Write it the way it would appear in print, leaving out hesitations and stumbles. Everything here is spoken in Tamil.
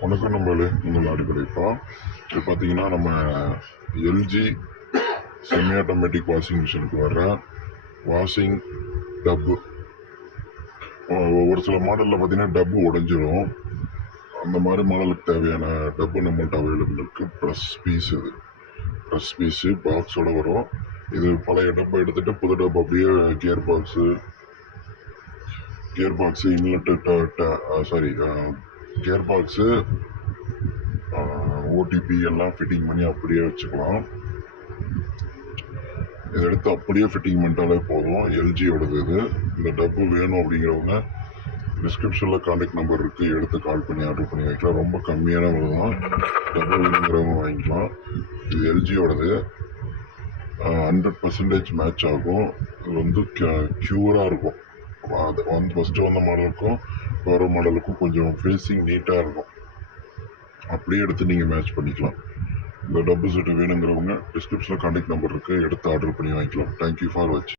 வணக்கம் நம்மளே உங்கள் நாடு கிடைப்பா. இப்போ பார்த்தீங்கன்னா நம்ம எல்ஜி செமி ஆட்டோமேட்டிக் வாஷிங் மிஷினுக்கு வர்ற வாஷிங் டப்பு. ஒரு சில மாடலில் பார்த்தீங்கன்னா டப்பு உடஞ்சிடும். அந்த மாதிரி மாடலுக்கு தேவையான டப்பு நம்மள்ட்ட அவைலபிள் இருக்குது. ப்ரெஸ் பீஸு பாக்ஸோடு வரும். இது பழைய டப்பை எடுத்துகிட்டு புது டப்பு அப்படியே gear box inlet gear box OTP எல்லாம் ஃபிட்டிங் பண்ணி அப்படியே வச்சுக்கலாம். இதை எடுத்து அப்படியே ஃபிட்டிங் பண்ணிட்டாலே போதும். எல்ஜியோடது இது. இந்த டப்பு வேணும் அப்படிங்கிறவங்க டிஸ்கிரிப்ஷனில் கான்டாக்ட் நம்பர் இருக்குது, எடுத்து கால் பண்ணி ஆர்டர் பண்ணி வைக்கலாம். ரொம்ப கம்மியான விலை தான். டப்பு வேணுங்கிறவங்க வாங்கிக்கலாம். இது எல்ஜியோடது. 100% மேட்ச் ஆகும். இது வந்து க்யூராக இருக்கும். அது ஃபஸ்ட்டு வந்த மாடலுக்கும் வர மாடலுக்கும் கொஞ்சம் ஃபேஸிங் நீட்டாக இருக்கும். அப்படியே எடுத்து நீங்கள் மேட்ச் பண்ணிக்கலாம். இந்த டப்பு செட்டு வேணுங்கிறவங்க டிஸ்கிரிப்ஷனில் கான்டாக்ட் நம்பர் இருக்குது, எடுத்து ஆர்டர் பண்ணி வாங்கிக்கலாம். தேங்க்யூ ஃபார் வாட்சிங்.